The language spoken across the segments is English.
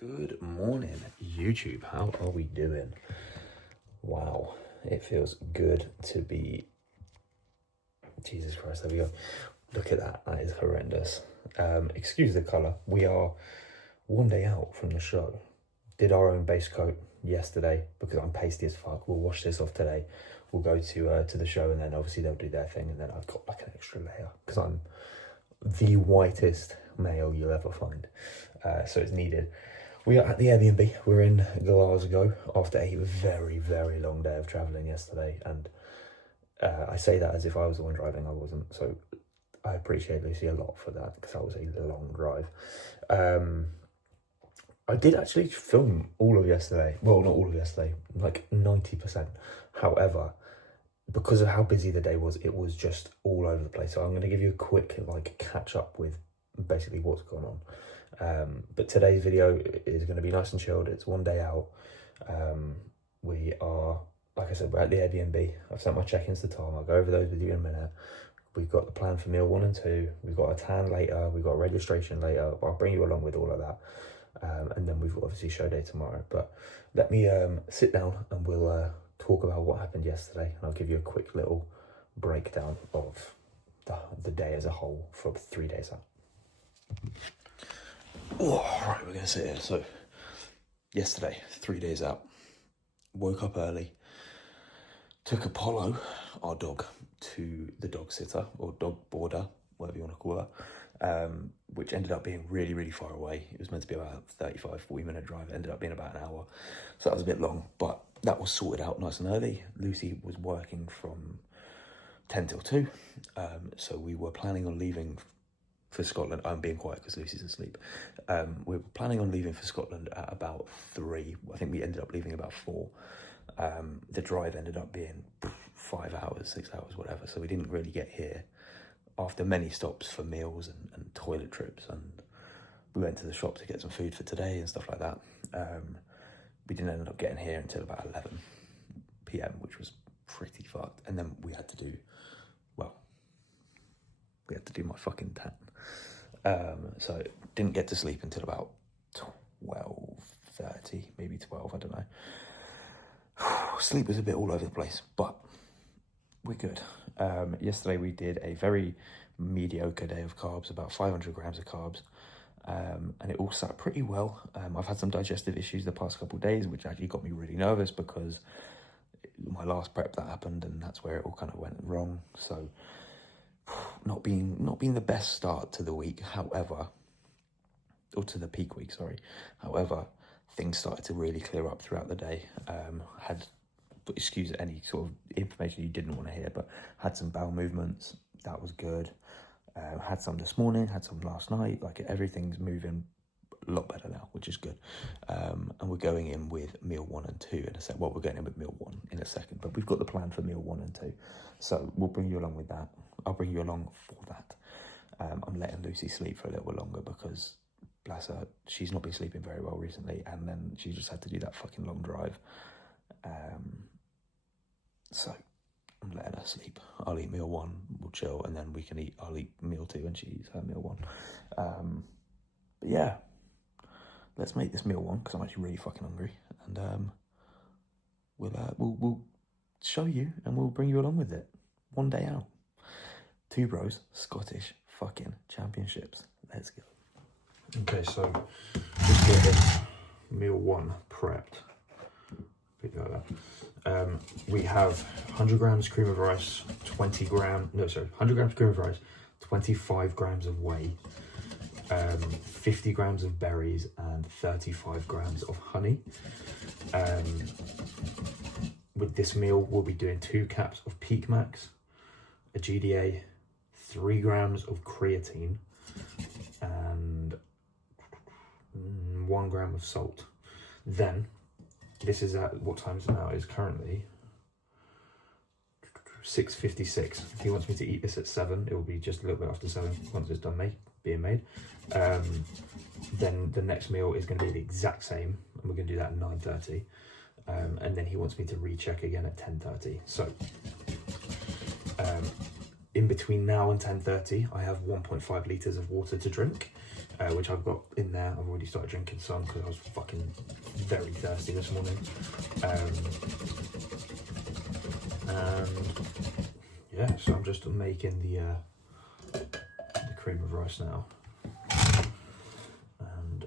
Good morning, YouTube. How are we doing? Wow, it feels good to be... Jesus Christ, there we go. Look at that, that is horrendous. Excuse the colour. We are one day out from the show. Did our own base coat yesterday because I'm pasty as fuck. We'll wash this off today. We'll go to the show and then obviously they'll do their thing and then I've got like an extra layer because I'm the whitest male you'll ever find. So it's needed. We are at the Airbnb. We're in Glasgow after a very, very long day of travelling yesterday. And I say that as if I was the one driving. I wasn't. So I appreciate Lucy a lot for that because that was a long drive. I did actually film all of yesterday. Well, not all of yesterday, like 90%. However, because of how busy the day was, it was just all over the place. So I'm going to give you a quick catch up with basically what's going on. But today's video is going to be nice and chilled. It's one day out. We are, like I said, we're at the Airbnb. I've sent my check-ins to Tom. I'll go over those with you in a minute. We've got the plan for meal 1 and 2. We've got a tan later. We've got registration later. I'll bring you along with all of that. And then we've obviously show day tomorrow. But let me sit down and we'll talk about what happened yesterday. And I'll give you a quick little breakdown of the day as a whole for 3 days out. Oh, right, we're going to sit here. So, yesterday, 3 days out, woke up early, took Apollo, our dog, to the dog sitter, or dog boarder, whatever you want to call her, which ended up being really, really far away. It was meant to be about a 35, 40-minute drive. It ended up being about an hour. So that was a bit long, but that was sorted out nice and early. Lucy was working from 10 till 2, so we were planning on leaving for Scotland. I'm being quiet because Lucy's asleep. We were planning on leaving for Scotland at about 3. I think we ended up leaving about 4. The drive ended up being 5 hours, 6 hours, whatever. So we didn't really get here after many stops for meals and toilet trips. And we went to the shop to get some food for today and stuff like that. We didn't end up getting here until about 11 p.m, which was pretty fucked. And then we had to do my fucking tan. So didn't get to sleep until about 12:30, maybe 12, I don't know. Sleep was a bit all over the place, but we're good. Yesterday we did a very mediocre day of carbs, about 500 grams of carbs, and it all sat pretty well. I've had some digestive issues the past couple of days, which actually got me really nervous because my last prep that happened, and that's where it all kind of went wrong. So not being the best start to the week, however, or to the peak week, sorry. However, things started to really clear up throughout the day. Excuse any sort of information you didn't want to hear, but had some bowel movements. That was good. Had some this morning, had some last night. Like, everything's moving a lot better now, which is good. And we're going in with meal 1 and 2 in a sec. Well, we're going in with meal 1 in a second, but we've got the plan for meal 1 and 2. So we'll bring you along with that. I'll bring you along for that. I'm letting Lucy sleep for a little bit longer because, bless her, she's not been sleeping very well recently, and then she just had to do that fucking long drive. So I'm letting her sleep. I'll eat meal 1, we'll chill, and then I'll eat meal 2 and she eats her meal 1. But yeah, let's make this meal 1 because I'm actually really fucking hungry, and we'll show you and we'll bring you along with it. One day out. 2 bros, Scottish fucking championships. Let's go. Okay, so just get this meal 1 prepped. Pick like that. We have 100 grams cream of rice, 100 grams cream of rice, 25 grams of whey, 50 grams of berries, and 35 grams of honey. With this meal, we'll be doing 2 caps of Peak Max, a GDA, 3 grams of creatine, and 1 gram of salt. Then, this is at what time is it now? It's currently 6:56. If he wants me to eat this at 7, it will be just a little bit after 7 once it's done being made. Then the next meal is going to be the exact same, and we're going to do that at 9:30. And then he wants me to recheck again at 10:30. So in between now and 10:30, I have 1.5 litres of water to drink, which I've got in there. I've already started drinking some because I was fucking very thirsty this morning. And yeah, so I'm just making the cream of rice now. And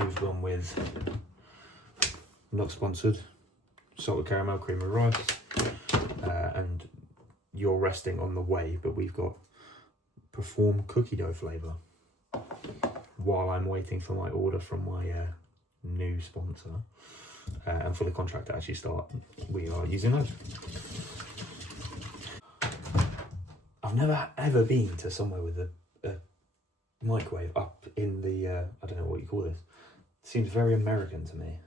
we've gone with, not sponsored, salted caramel cream of rice. And you're resting on the way, but we've got Perform cookie dough flavour while I'm waiting for my order from my new sponsor and for the contract to actually start. We are using those. I've never ever been to somewhere with a microwave up in the I don't know what you call this. It seems very American to me.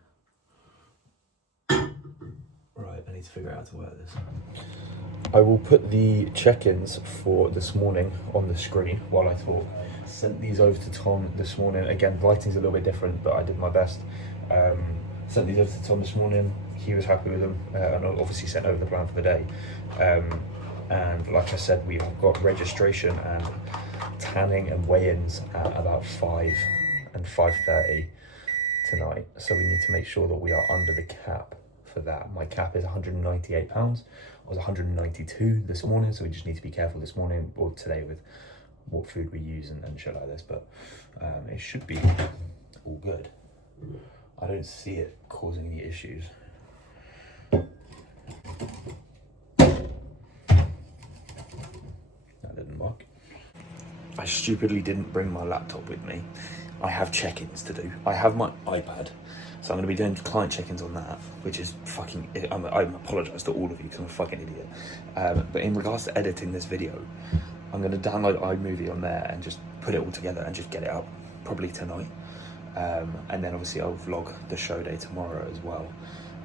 Right, I need to figure out how to work this. I will put the check-ins for this morning on the screen while I talk. Sent these over to Tom this morning. Again, lighting's a little bit different, but I did my best. Sent these over to Tom this morning. He was happy with them, and obviously sent over the plan for the day. And like I said, we have got registration and tanning and weigh-ins at about 5 and 5:30 tonight. So we need to make sure that we are under the cap for that. My cap is £198. I was 192 this morning, so we just need to be careful this morning or today with what food we use and shit like this, but it should be all good. I don't see it causing any issues. That didn't work. I stupidly didn't bring my laptop with me. I have check-ins to do. I have my iPad, so I'm going to be doing client check-ins on that, which is fucking... I apologise to all of you because I'm a fucking idiot. But in regards to editing this video, I'm going to download iMovie on there and just put it all together and just get it up, probably tonight. And then obviously I'll vlog the show day tomorrow as well.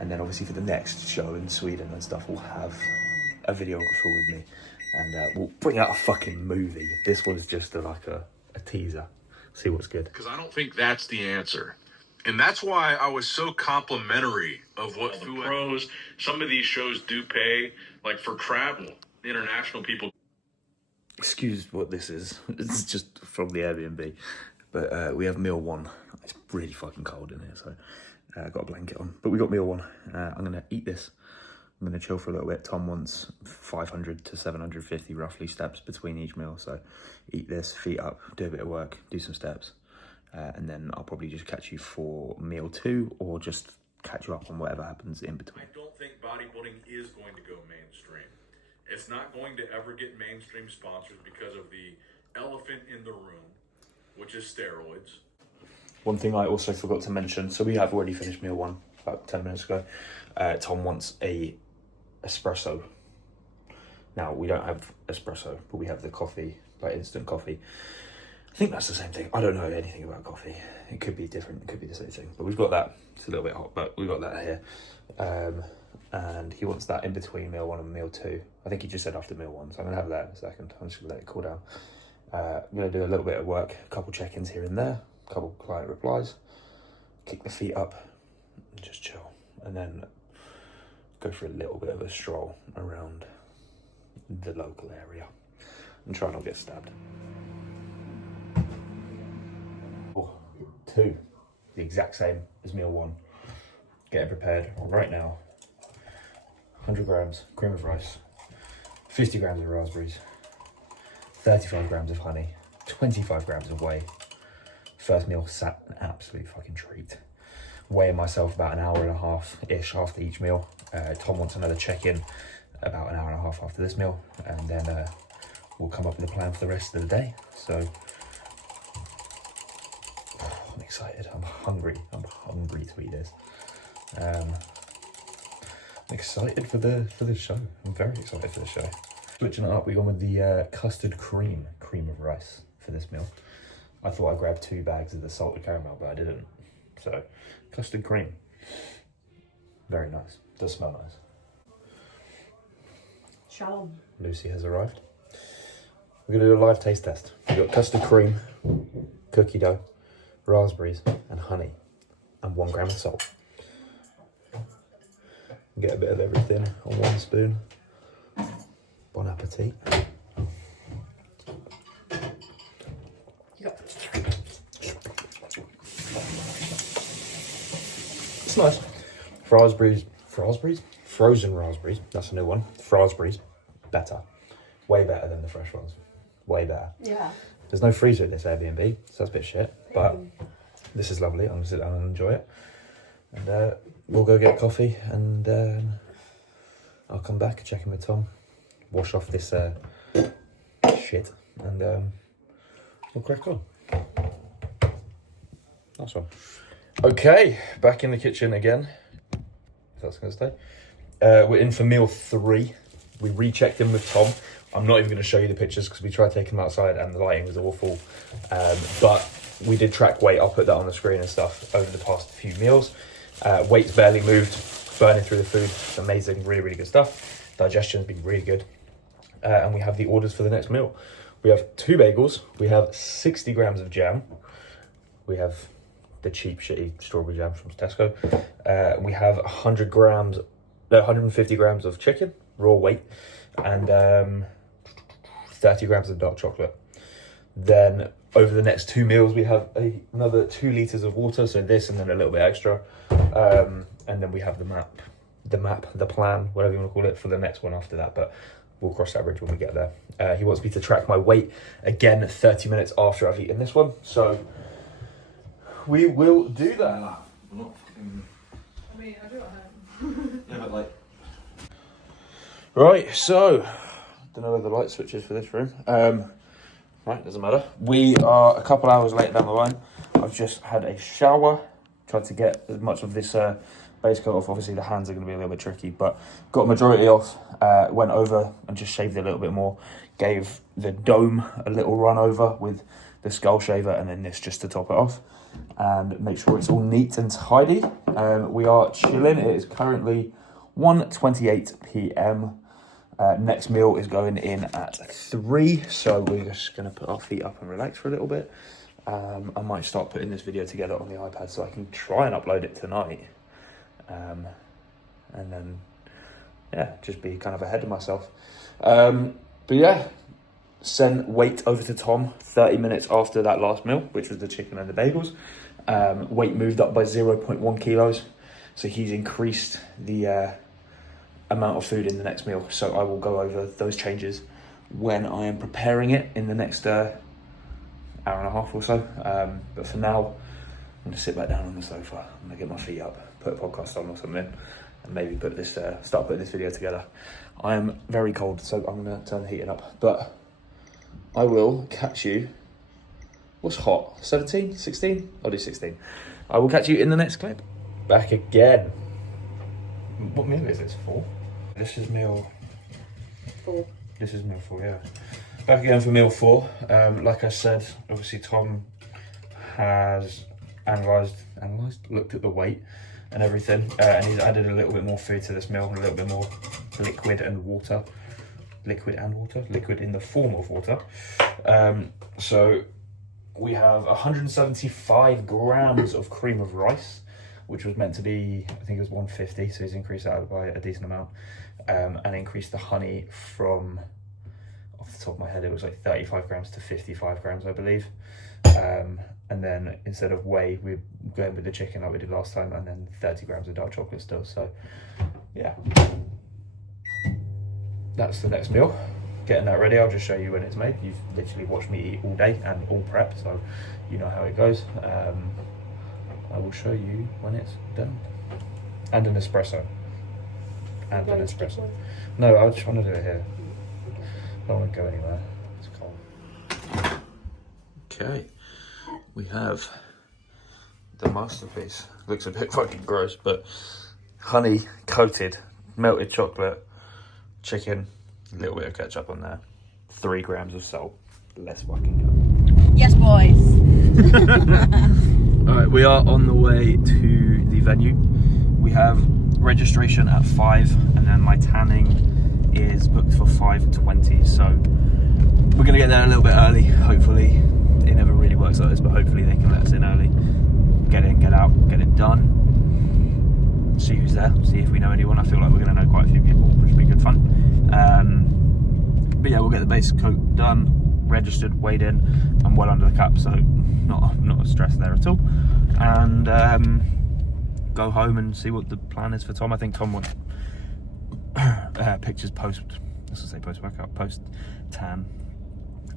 And then obviously for the next show in Sweden and stuff, we'll have a videographer with me. And we'll bring out a fucking movie. This was just like a teaser. See what's good. Because I don't think that's the answer. And that's why I was so complimentary of what the pros, some of these shows do pay, like for travel, international people. Excuse what this is. It's just from the Airbnb. But we have meal one. It's really fucking cold in here, so I got a blanket on. But we got meal one. I'm going to eat this. I'm going to chill for a little bit. Tom wants 500 to 750 roughly steps between each meal. So eat this, feet up, do a bit of work, do some steps. And then I'll probably just catch you for meal two or just catch you up on whatever happens in between. I don't think bodybuilding is going to go mainstream. It's not going to ever get mainstream sponsors because of the elephant in the room, which is steroids. One thing I also forgot to mention, so we have already finished meal one about 10 minutes ago. Tom wants a espresso. Now, we don't have espresso, but we have the coffee, like instant coffee. I think that's the same thing. I don't know anything about coffee. It could be different, it could be the same thing. But we've got that. It's a little bit hot, but we've got that here. And he wants that in between meal one and meal two. I think he just said after meal one, so I'm gonna have that in a second. I'm just gonna let it cool down. I'm gonna do a little bit of work, a couple check-ins here and there, a couple client replies, kick the feet up, and just chill. And then go for a little bit of a stroll around the local area and try not to get stabbed. Two, the exact same as meal one. Getting prepared right now. 100 grams cream of rice, 50 grams of raspberries, 35 grams of honey, 25 grams of whey. First meal sat an absolute fucking treat. Weighing myself about an hour and a half-ish after each meal. Tom wants another check-in about an hour and a half after this meal, and then we'll come up with a plan for the rest of the day. So I'm excited. I'm hungry to eat this. I'm excited for the show. I'm very excited for the show. Switching it up, we gone with the custard cream of rice for this meal. I thought I'd grab 2 bags of the salted caramel, but I didn't. So, custard cream. Very nice. Does smell nice. Shalom. Lucy has arrived. We're going to do a live taste test. We've got custard cream, cookie dough, raspberries and honey, and 1 gram of salt. Get a bit of everything on 1 spoon. Bon appetit. It's nice. Frozen raspberries. That's a new one. Raspberries, better, way better than the fresh ones. Way better. Yeah. There's no freezer at this Airbnb, so that's a bit shit. But this is lovely. I'm gonna sit down and enjoy it. And we'll go get coffee, and I'll come back, check in with Tom, wash off this shit, and we'll crack on. Nice one. Okay, back in the kitchen again. If that's going to stay. We're in for meal 3. We rechecked in with Tom. I'm not even going to show you the pictures because we tried taking them outside and the lighting was awful. But we did track weight. I'll put that on the screen and stuff over the past few meals. Weight's barely moved, burning through the food. It's amazing, really, really good stuff. Digestion's been really good. And we have the orders for the next meal. We have 2 bagels. We have 60 grams of jam. We have the cheap, shitty strawberry jam from Tesco. We have 150 grams of chicken, raw weight, and 30 grams of dark chocolate. Then over the next 2 meals, we have another 2 litres of water, so this and then a little bit extra. And then we have the plan, whatever you want to call it, for the next one after that. But we'll cross that bridge when we get there. He wants me to track my weight again 30 minutes after I've eaten this one. So we will do that. I mean, I do it at home. Yeah, but like... Right, so... don't know where the light switch is for this room. Right, doesn't matter. We are a couple hours later down the line. I've just had a shower. Tried to get as much of this base coat off. Obviously the hands are going to be a little bit tricky, but got a majority off. Went over and just shaved it a little bit more. Gave the dome a little run over with the skull shaver, and then this just to top it off. And make sure it's all neat and tidy. We are chilling. It is currently 1:28 p.m. Next meal is going in at 3, so we're just going to put our feet up and relax for a little bit. I might start putting this video together on the iPad so I can try and upload it tonight. And then, yeah, just be kind of ahead of myself. But yeah, sent weight over to Tom 30 minutes after that last meal, which was the chicken and the bagels. Weight moved up by 0.1 kilos. So he's increased the amount of food in the next meal. So I will go over those changes when I am preparing it in the next hour and a half or so. But for now, I'm going to sit back down on the sofa. I'm going to get my feet up, put a podcast on or something, and maybe put this start putting this video together. I am very cold, so I'm going to turn the heating up. But I will catch you... what's hot? 17? 16? I'll do 16. I will catch you in the next clip. Back again. What meal is this for? This is meal 4. This is meal 4, yeah. Back again for meal 4. Like I said, obviously Tom has looked at the weight and everything, and he's added a little bit more food to this meal, a little bit more liquid and water. Liquid in the form of water. So we have 175 grams of cream of rice, which was meant to be, I think it was 150, so he's increased that by a decent amount, and increased the honey from, off the top of my head, it was like 35 grams to 55 grams, I believe. And then instead of whey, we're going with the chicken like we did last time, and then 30 grams of dark chocolate still. So yeah, that's the next meal. Getting that ready, I'll just show you when it's made. You've literally watched me eat all day and all prep, so you know how it goes. I will show you when it's done. And an espresso. And an espresso. No, I just want to do it here. I don't want to go anywhere. It's cold. Okay. We have the masterpiece. Looks a bit fucking gross, but honey coated melted chocolate, chicken, a little bit of ketchup on there, 3 grams of salt. Let's fucking go. Yes, boys. Alright, we are on the way to the venue. We have registration at 5, and then my tanning is booked for 5:20. So we're gonna get there a little bit early. Hopefully, it never really works like this, but hopefully they can let us in early. Get in, get out, get it done. See who's there. See if we know anyone. I feel like we're gonna know quite a few people, which will be good fun. But yeah, we'll get the base coat done, registered, weighed in. I'm well under the cap, so not a stress there at all. And go home and see what the plan is for Tom. I think Tom wants pictures post workout, post tan.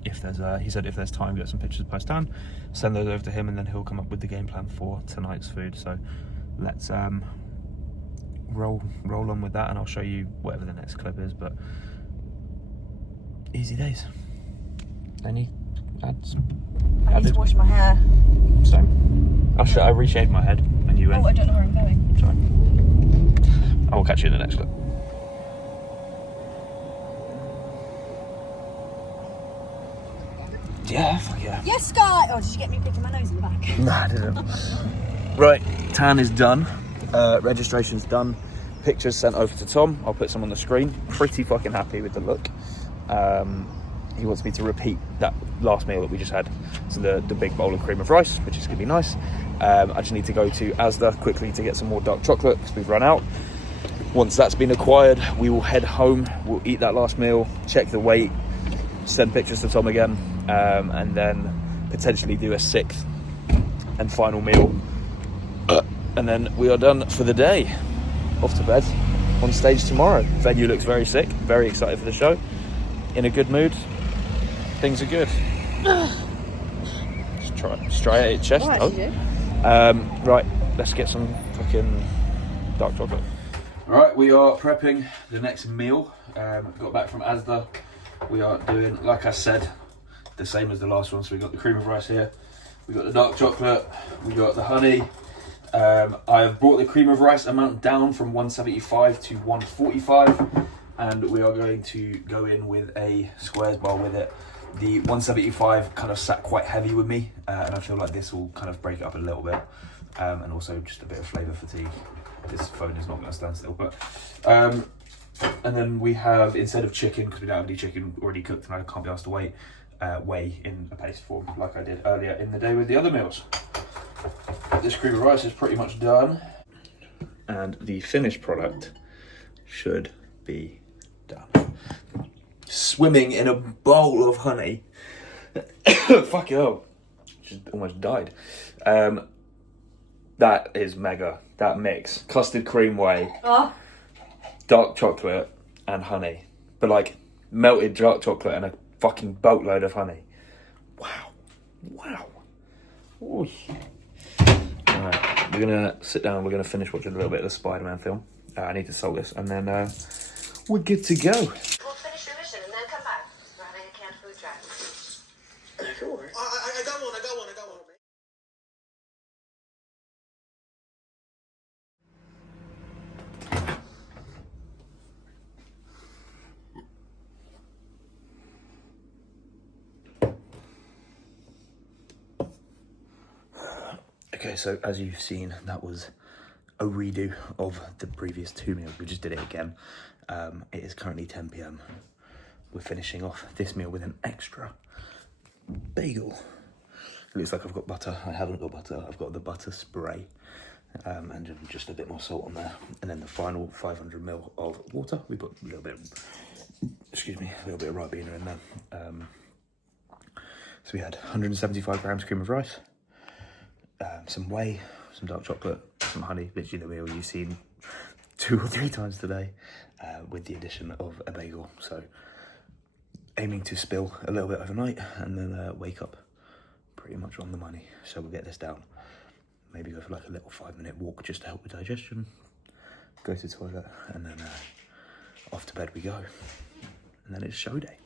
If there's he said if there's time, get some pictures post tan, send those over to him, and then he'll come up with the game plan for tonight's food. So let's roll on with that, and I'll show you whatever the next clip is. But easy days. Any ads? I need to wash my hair. Same. I reshaved my head, and you went. Oh, I don't know where I'm going. Sorry. I will catch you in the next clip. Yeah, fuck yeah. Yes, Sky! Oh, did you get me picking my nose in the back? Nah, I didn't. Right, tan is done. Registration's done. Pictures sent over to Tom. I'll put some on the screen. Pretty fucking happy with the look. He wants me to repeat that last meal that we just had. So the big bowl of cream of rice, which is going to be nice. I just need to go to Asda quickly to get some more dark chocolate because we've run out. Once that's been acquired, we will head home. We'll eat that last meal, check the weight, send pictures to Tom again, and then potentially do a 6th and final meal. And then we are done for the day. Off to bed, on stage tomorrow. Venue looks very sick, very excited for the show. In a good mood, things are good. Just try it at your chest. Right, let's get some fucking dark chocolate. Alright, we are prepping the next meal. Got back from Asda. We are doing, like I said, the same as the last one. So we got the cream of rice here, we got the dark chocolate, we got the honey. I have brought the cream of rice amount down from 175 to 145, and we are going to go in with a squares bar with it. The 175 kind of sat quite heavy with me, and I feel like this will kind of break it up a little bit, and also just a bit of flavour fatigue. This phone is not going to stand still, but and then we have, instead of chicken, because we don't have any chicken already cooked and I can't be asked to wait, whey in a paste form like I did earlier in the day with the other meals. This cream of rice is pretty much done, and the finished product should be done. Swimming in a bowl of honey. Fuck hell, just almost died. That is mega. That mix, custard cream whey, dark chocolate and honey, but like melted dark chocolate and a fucking boatload of honey. Wow. Ooh. Alright, we're gonna sit down, we're gonna finish watching a little bit of the Spider-Man film. I need to salt this, and then we're good to go. We'll finish your mission and then come back. We're having a canned food drive. Sure. I got one. Okay, so as you've seen, that was a redo of the previous 2 meals. We just did it again. It is currently 10 p.m. We're finishing off this meal with an extra bagel. It looks like I've got butter. I haven't got butter. I've got the butter spray, and just a bit more salt on there. And then the final 500 ml of water. We put a little bit of Ribena in there. So we had 175 grams cream of rice, some whey, some dark chocolate, some honey, literally the meal you've seen 2 or 3 times today, with the addition of a bagel. So aiming to spill a little bit overnight and then wake up pretty much on the money. So we'll get this down, maybe go for like a little 5-minute walk just to help with digestion, go to the toilet, and then off to bed we go. And then it's show day.